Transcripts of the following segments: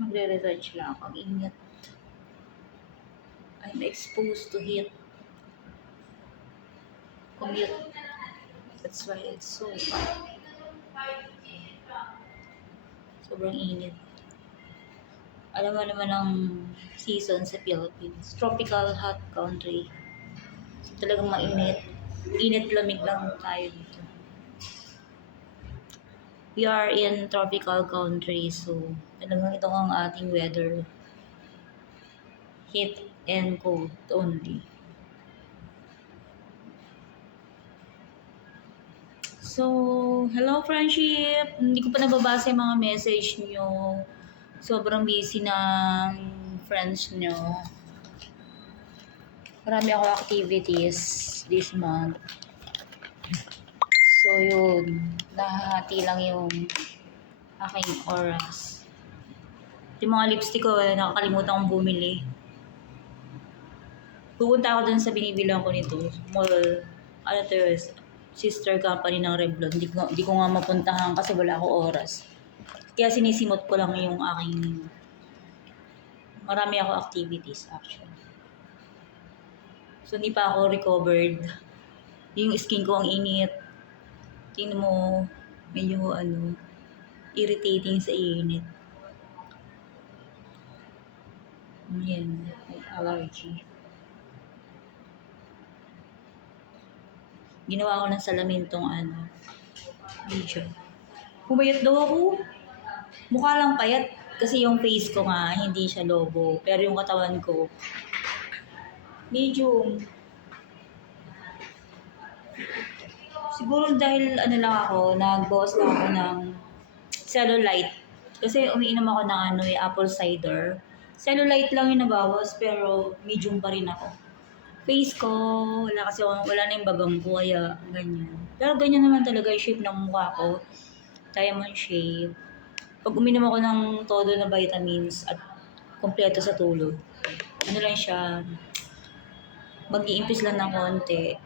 Magre-research lang ako. Ang init. I'm exposed to heat. Commute. That's why it's so hot. Sobrang init. Alam mo naman ang season sa Philippines. Tropical hot country. So, talagang mainit. Init-lamig lang tayo dito. We are in tropical country, so talagang ito ang ating weather. Heat and cold only. So, hello friendship! Hindi ko pa nababasa yung mga message nyo. Sobrang busy ng friends nyo. Marami ako activities this month. So, yun. Nahahati lang yung aking oras. Yung mga lipstick ko, nakakalimutan kong bumili. Pupunta ako dun sa binibilang ko nito. Mall, ano to yun? Sister company ng Revlon. Di ko nga mapuntahan kasi wala ako oras. Kaya sinisimot ko lang yung aking... Marami ako activities actually. So, hindi pa ako recovered. Yung skin ko ang init. Tingnan mo, medyo irritating sa init. Yan, may allergy. Ginawa ko ng salamin tong video. Pumayat daw ako. Mukha lang payat. Kasi yung face ko nga, hindi siya lobo. Pero yung katawan ko, medium. Siguro dahil lang ako, nagbawas lang ako ng cellulite. Kasi umiinom ako ng apple cider. Cellulite lang yung nabawas, pero medium pa rin ako. Face ko, wala na yung babang ko, kaya ganyan. Pero ganyan naman talaga yung shape ng mukha ko. Diamond shape. Pag uminom ako ng todo na vitamins at kompleto sa tulog, lang siya, mag-iimpis lang ng konti.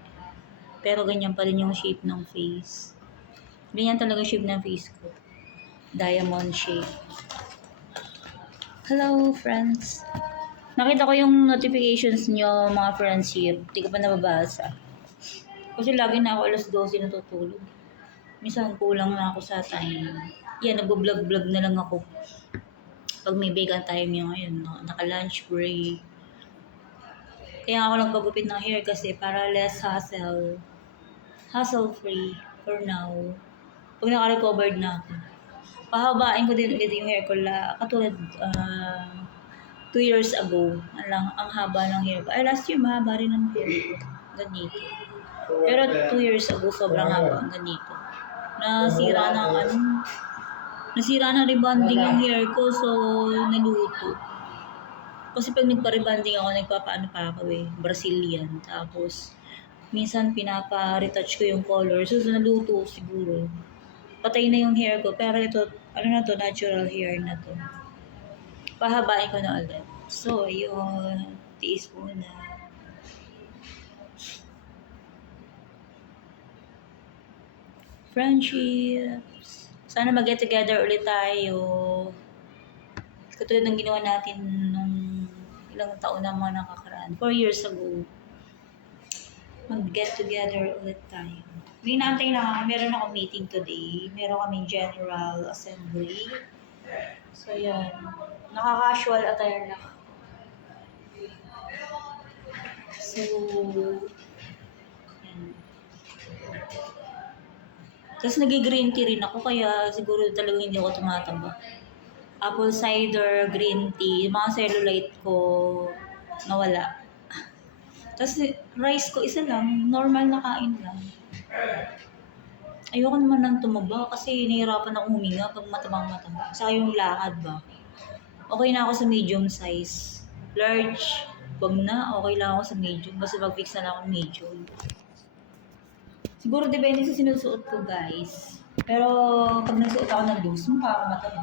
Pero ganyan pa rin yung shape ng face. Ganyan talaga yung shape ng face ko. Diamond shape. Hello, friends. Nakita ko yung notifications nyo, mga friendship. Hindi ko pa nababasa. Kasi lagi na ako alas 12 natutulog. Minsan kulang na ako sa time. Yan, nag-vlog-vlog na lang ako. Pag may vacant time yung ngayon, naka-lunch break. Kaya ako nagpagupit ng hair kasi para less hassle. Hassle-free for now. Pag naka-recovered na ako. Pahabain ko din ulit yung hair ko. Katulad 2 years ago, ang haba ng hair ko. Ay, last year mahaba rin ang hair ko. Ganito. Pero 2 years ago, sobrang haba. Ganito. Nasira ng rebonding yung hair ko, so naluto. Kasi pag nagpa-rebonding ako, nagpapaano pa ako Brazilian. Tapos, minsan pinapa-retouch ko yung color. So, naluto siguro. Patay na yung hair ko. Pero ito, natural hair na to. Pahabain ko na ulit. So, yun. Tiis muna. Friendships. Sana mag-get together ulit tayo. Katulad ng ginawa natin nung ilang taon na mga nakakaraan. 4 years ago. Mag-get together ulit tayo. May naantay lang ako. Meron ako meeting today. Meron kaming general assembly. So, yan. Naka-casual attire lang. So, yan. Tapos nag-green tea rin ako, kaya siguro talagang hindi ako tumataba. Apple cider, green tea, mga cellulite ko, nawala. Tapos rice ko isa lang, normal na kain lang. Ayoko naman nang tumaba kasi nahihirapan akong huminga pag matabang-mataba. Saka yung lakad ba. Okay na ako sa medium size. Large, wag na, okay lang ako sa medium. Basta mag-fix na lang ako medium. Siguro depende sa sinusuot ko, guys. Pero pag nagsuot ako ng loose, mukha ako mataba.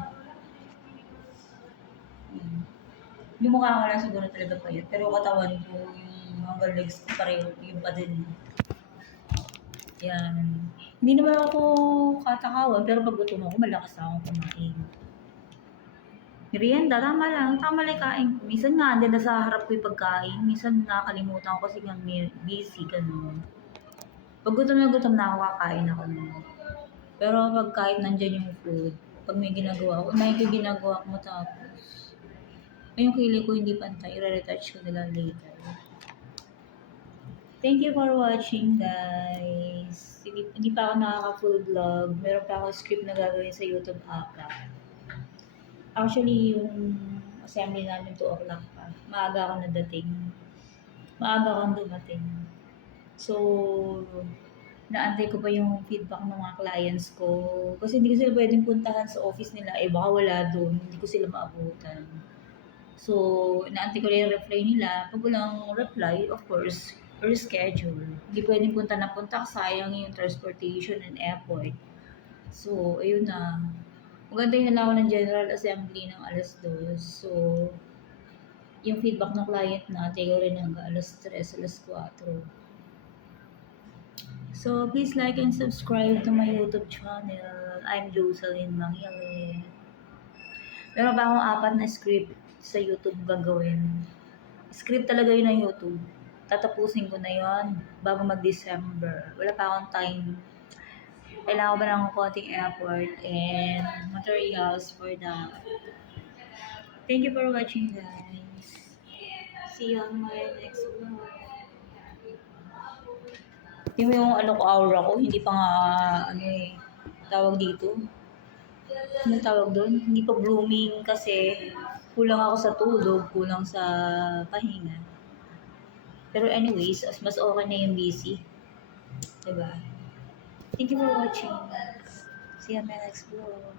Yung mukha ko lang siguro talaga payat. Pero katawan ko, yung hanggang legs ko pareho, yung pa din. Yan. Hindi naman ako katakawan, pero pag gutom ako, malakas akong kumain. Merienda, tama lang yung kain ko. Minsan nga, andyan na sa harap ko yung pagkain. Minsan nakakalimutan ko kasi nga busy, ganun. Pag gutom na ako, kakain ako nun. Pero pag kahit nandyan yung food, pag may ginagawa ko, may ginagawa ko matapos. Ay, yung kilay ko hindi pantay, i-retouch ko nila later. Thank you for watching, guys. Hindi pa ako nakaka-full vlog. Meron pa ako script na gagawin sa YouTube app. Actually, yung assembly namin 2 o'clock pa. Maaga ako nadating. Maaga akong dumating. So, naantay ko pa yung feedback ng mga clients ko. Kasi hindi ko sila pwedeng puntahan sa office nila. Eh, baka wala doon. Hindi ko sila maabutan. So, naantay ko rin yung reply nila. Pag walang reply, of course, reschedule. Hindi pwedeng punta na punta. Sayang yung transportation and effort. So, ayun na. Magantay na lang ako ng General Assembly ng alas 2. So, yung feedback ng client na, tayo rin hanggang alas 3, alas 4. So, please like and subscribe to my YouTube channel. I'm Jocelyn Mangyale. Meron pa akong 4 na script sa YouTube gagawin. Script talaga yun ng YouTube. Tatapusin ko na yon bago mag-December. Wala pa akong time. Kailangan ko ba ng konting effort and materials for that. Thank you for watching, guys. See you on my next vlog. Yung aura ko, hindi pa nga, tawag dito. Anong tawag doon? Hindi pa blooming kasi kulang ako sa tulog, kulang sa pahinga. Pero anyways, mas okay na yung busy. Diba? Thank you for watching. See you on my next vlog.